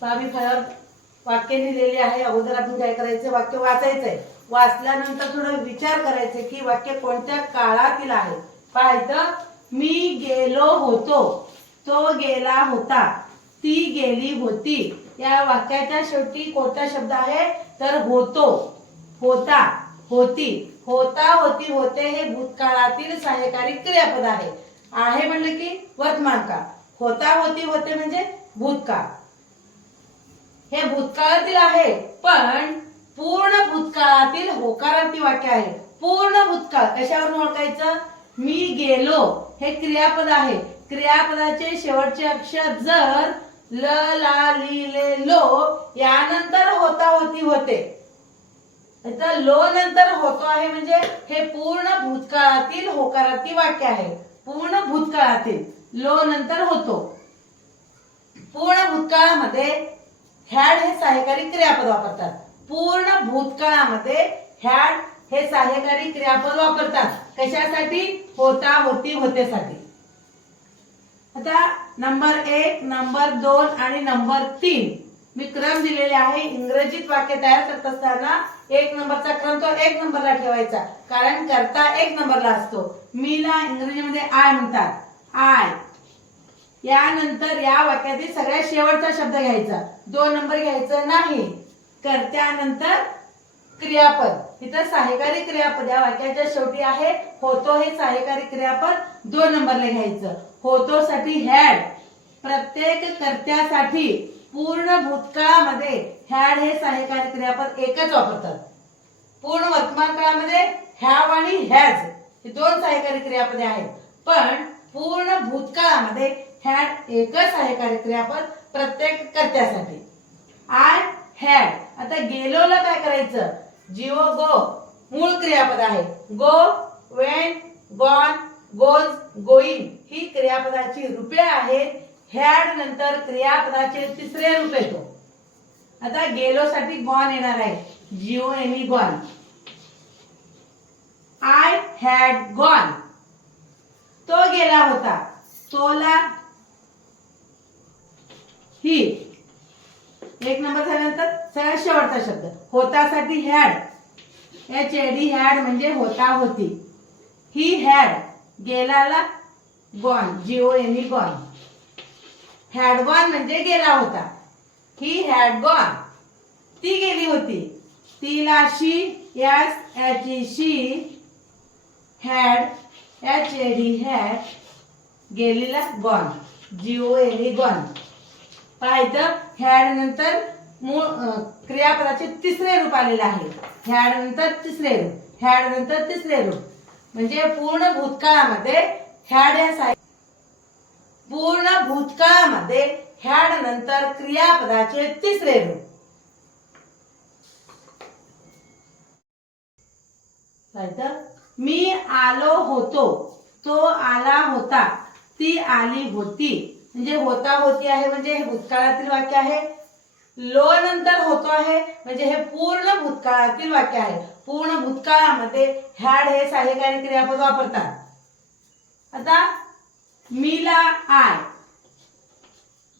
स्वामी आम्ही फळावर वाक्य लिहिलेली आहे. अगोदर आपण काय करायचं? वाक्य वाचायचं आहे वाचल्यानंतर थोडं विचार करायचे की वाक्य कोणत्या काळातील आहे? पाहायचं मी गेलो होतो. तो गेला होता. ती गेली होती. या वाक्याच्या शेवटी कोणता शब्द आहे? तर होतो. होता. होती. होता होती होते हे भूतकाळातील सहाय्यकारी क्रियापद आहे. आहे म्हणलं की वर्तमान काळ होता होती होते म्हणजे भूतकाळ. हे भूतकाळातील आहे पण पूर्ण भूतकाळातील होकारार्थी वाक्य आहे. पूर्ण भूतकाळ. कशावरून ओळखायचं? मी गेलो. हे क्रियापद आहे. क्रियापदाचे शेवटचे अक्षर जर ल ला ली ले लो यानंतर होता होती. होते तर लो नंतर होतो आहे म्हणजे हे पूर्ण भूतकाळातील होकारार्थी वाक्य आहे. पूर्ण भूतकाळातील. लो नंतर होतो. पूर्ण भूतकाळामध्ये हॅड हे सहाय्यकारी क्रियापद वापरतात. पूर्ण भूतकाळामध्ये हॅड हे सहाय्यकारी क्रियापद वापरतात. कशासाठी? होता होती होतेसाठी. आता नंबर एक नंबर दोन आणि नंबर तीन. मी क्रम दिलेले आहे. इंग्रजीत वाक्य तयार करत असताना एक नंबरचा क्रम तो एक नंबरला ठेवायचा. कारण करता एक नंबरला असतो. मीला इंग्रजीमध्ये आय म्हणतात. आय. यानंतर या वाक्यातील सगळ्यात शेवटचा शब्द घ्यायचा. दोन नंबर घ्यायचा नाही. कर्त्यानंतर क्रियापद. इथं सहाय्यकारी क्रियापद या वाक्याच्या शेवटी आहे. होतो हे सहाय्यकारी क्रियापद. दोन नंबरला घ्यायचं. होतो साठी हॅड प्रत्येक कर्त्यासाठी पूर्ण भूतकाळामध्ये हॅड हे सहाय्यकारी क्रियापद एकच वापरतात. पूर्ण वर्तमान काळामध्ये हॅव आणि हॅज हे दोन सहाय्यकारी क्रियापदे आहेत. पण पूर्ण भूतकाळामध्ये हॅड एकच आहे क्रियापद प्रत्येक कर्त्यासाठी. आय हॅड आता गेलोला काय करायचं? जिओ गो मूळ क्रियापद आहे. Go went gone goes going ही क्रियापदाची रूपे आहेत हॅड नंतर क्रियापदाचे तिसरे रूप येतो. आता गेलोसाठी गॉन येणार आहे. G O N E gone I had gone तो गेला होता. तोला ही एक नंबर झाल्यानंतर सगळ्यात शेवटचा शब्द. होतासाठी had H A D had म्हणजे होता होती. ही had गेलाला gone G O N E gone had gone म्हणजे गेला होता. ही हॅड गॉन ती गेली होती. तिला she S H E she had H A D had गेलेला gone G O N E gone पाहायचं ह्या नंतर मूळ क्रियापदाचे तिसरे रूप आलेले आहे. ह्या नंतर तिसरे रूप ह्या नंतर तिसरे रूप. म्हणजे पूर्ण भूतकाळामध्ये ह्याड या साय पूर्ण भूतकाळामध्ये ह्याड नंतर क्रियापदाचे तिसरे रूप. मी आलो होतो. तो आला होता. ती आली होती. म्हणजे होता होती आहे म्हणजे हे भूतकाळातील वाक्य आहे. लो नंतर होतो आहे म्हणजे हे पूर्ण भूतकाळातील वाक्य आहे. पूर्ण भूतकाळामध्ये हॅड हे सहाय्यकारी क्रियापद वापरतात. आता मीला आय.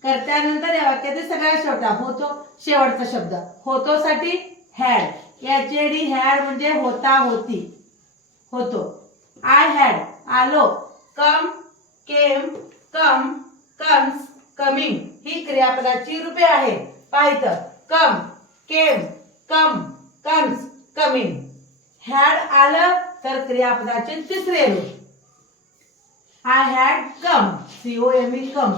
कर्त्यानंतर या वाक्यातील सगळ्यात शेवटा होतो शेवटचा शब्द. होतो साठी हॅड याचे डी हॅड म्हणजे होता होती. होतो. आय हॅड आलो. कम came come. Comes coming he क्रियापदाची रूपे आहेत. पाहितं come came come comes coming. Had आलं तर क्रियापदाचे तिसरे रूप. I had come C O M E come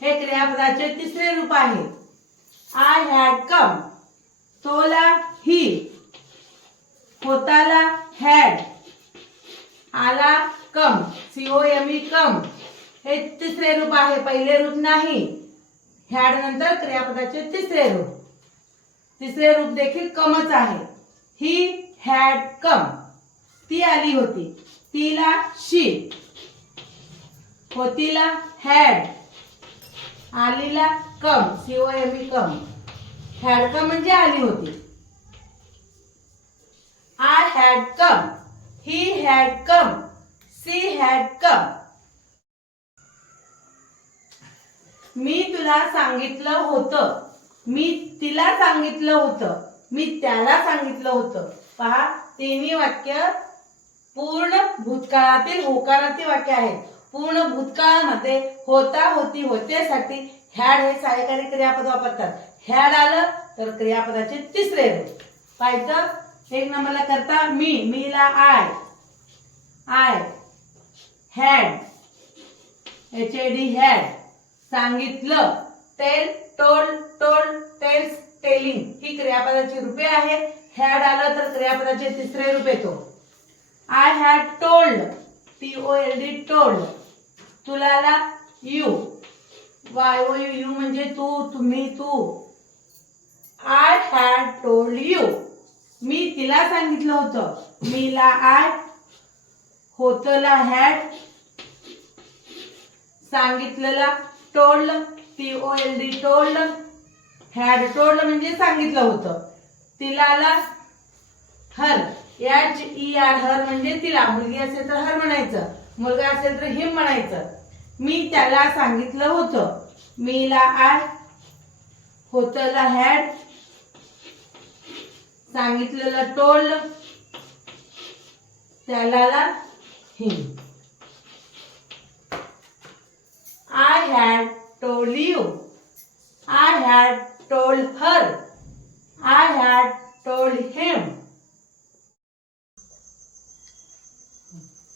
हे क्रियापदाचे तिसरे रूप आहे. आय हॅड कम तोला ही होताला हॅड आला come C O M E come हे तिसरे रूप आहे पहिले रूप नाही. हॅड नंतर क्रियापदाचे तिसरे रूप. तिसरे रूप देखील कमच आहे. ही हॅड कम ती आली होती. तिला शी होतीला had आलीला come C O M E come had come म्हणजे आली होती. I had come he had come she had come मी तुला सांगितलं होतं. मी तिला सांगितलं होतं. मी त्याला सांगितलं होतं. पहा तिन्ही वाक्य पूर्ण भूतकाळातील होकारातील वाक्य आहेत. पूर्ण भूतकाळामध्ये होता होती होतेसाठी हॅड हे सहाय्यकारी क्रियापद वापरतात. हॅड आलं तर क्रियापदाचे तिसरे रूप. पाहिजे एक नंबरला करता मी मीला I I had H A D had. सांगितलं. Tell told told tells telling. ही क्रियापदाची रूपे आहेत. हॅड आलं तर क्रियापदाचे तिसरे रूप येतो. I had told T O L D told तुला you Y O U you म्हणजे तू तुम्ही तू. आय हॅड टोल्ड यू मी तिला सांगितलं होतं. मीला आय होतला हॅड सांगितलेला told T O L D told had told म्हणजे सांगितलं होतं. तिलाला her H E R her म्हणजे तिला. मुलगी असेल तर हर म्हणायचं. मुलगा असेल तर हिम म्हणायचं. मी त्याला सांगितलं होतं. मीला आय होतला हॅड सांगितलेलं टोल्ड त्याला him. I had told you. I had told her. I had told him.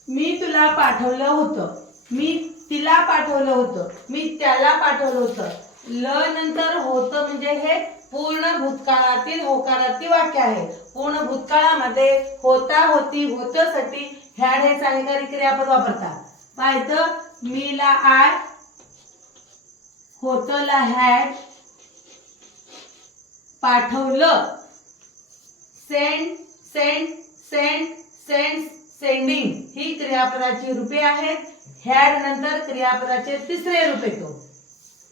मी तुला पाठवलं होतं मी तिला पाठवलं होतं मी त्याला पाठवलं होतं ल नंतर होतं म्हणजे हे पूर्ण भूतकाळातील होकारातील वाक्य आहे पूर्ण भूतकाळामध्ये होता होती होतसाठी ह्या हे सहाय्यकारी क्रियापद वापरतात पाहिजे मीला आय होतला हॅड पाठवलं. Send send send send sending ही क्रियापदाची रूपे आहेत. हॅड नंतर क्रियापदाचे तिसरे रूप येतो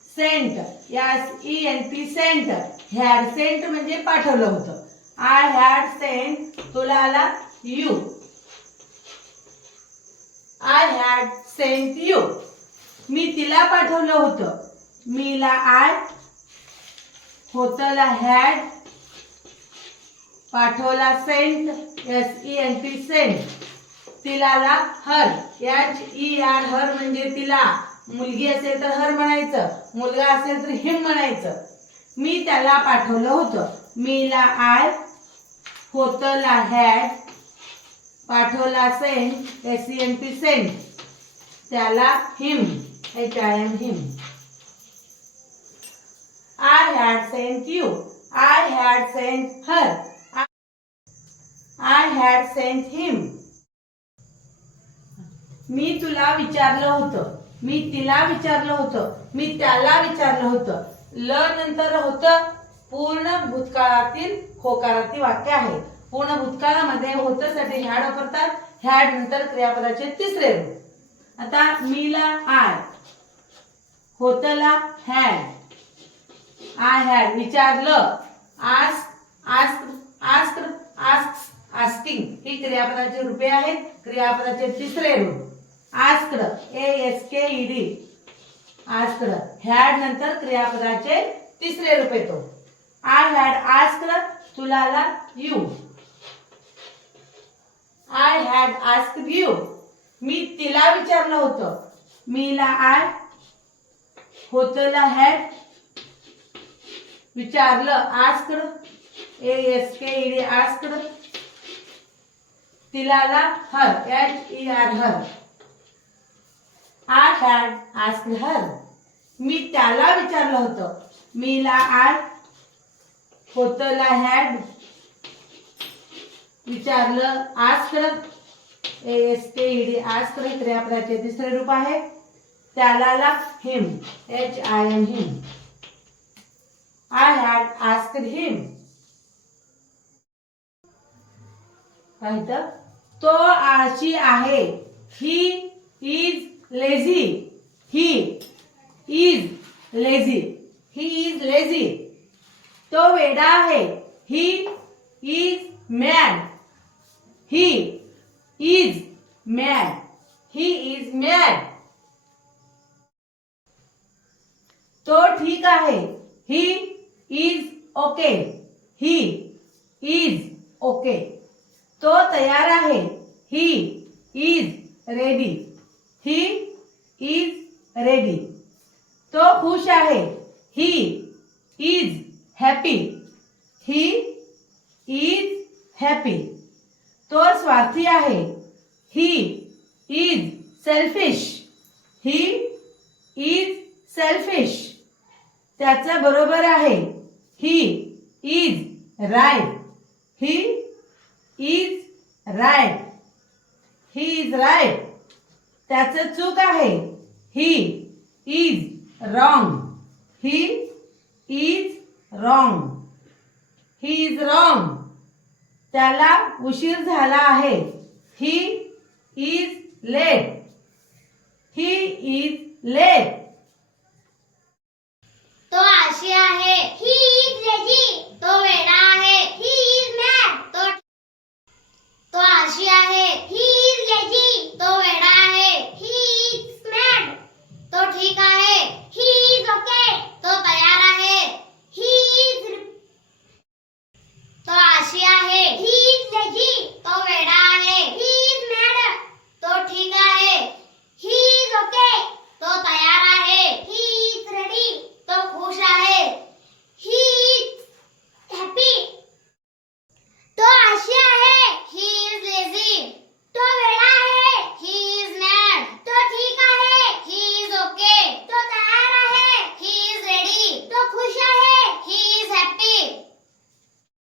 सेंट या E N P sent had sent म्हणजे पाठवलं होतं. आय हॅड सेंट तुला आला you I had sent you मी तिला पाठवलं होतं. मीला आय होतला हॅड पाठवला sent S E N P sent तिलाला her H E R her म्हणजे तिला. मुलगी असेल तर हर म्हणायचं मुलगा असेल तर हिम म्हणायचं. मी त्याला पाठवलं होतं. मीला आय होतला हॅड पाठवला sent S E N P sent त्याला him H I M him I had sent you. I had sent her. I, had sent him. मी तुला विचारलं होतं. मी तिला विचारलं होतं. मी त्याला विचारलं होतं. ल नंतर होतं पूर्ण भूतकाळातील होकारातील वाक्य आहे. पूर्ण भूतकाळामध्ये होतसाठी हॅड वापरतात. हॅड नंतर क्रियापदाचे तिसरे रूप. आता मीला आय होतला हॅड आय हॅड विचारलं. Ask ask ask ask asking. ही क्रियापदाचे रूपे आहेत क्रियापदाचे तिसरे रूप. Asked A S K E D asked had नंतर क्रियापदाचे तिसरे रूप येतो. I had asked तुलाला you. I had ask you. मी तिला विचारलं होतं. मीला आय होतला हॅड विचारलं asked A S K E D asked तिलाला her H E R her. आठ हॅड आस्क हर. मी त्याला विचारलं होतं. मीला आय होतला हॅड विचारलं asked A S K E D asked क्रियापदाचे तिसरे रूप आहे. त्याला him H I M him I had asked him. पाहिलं? तो आळशी आहे. He is lazy he is lazy he is lazy तो वेडा आहे. He is mad he is mad he is mad तो ठीक आहे. He is okay he is okay तो तयार आहे. He is ready he is ready तो खुश आहे. He is happy he is happy तो स्वार्थी आहे. He is selfish he is selfish त्याचं बरोबर आहे. He is right he is right he is right त्याचं चूक आहे. He is wrong he is wrong he is wrong त्याला उशीर झाला आहे. He is late he is late तो आशी आहे. ही इंग्रजी तो वेडा आहे. ही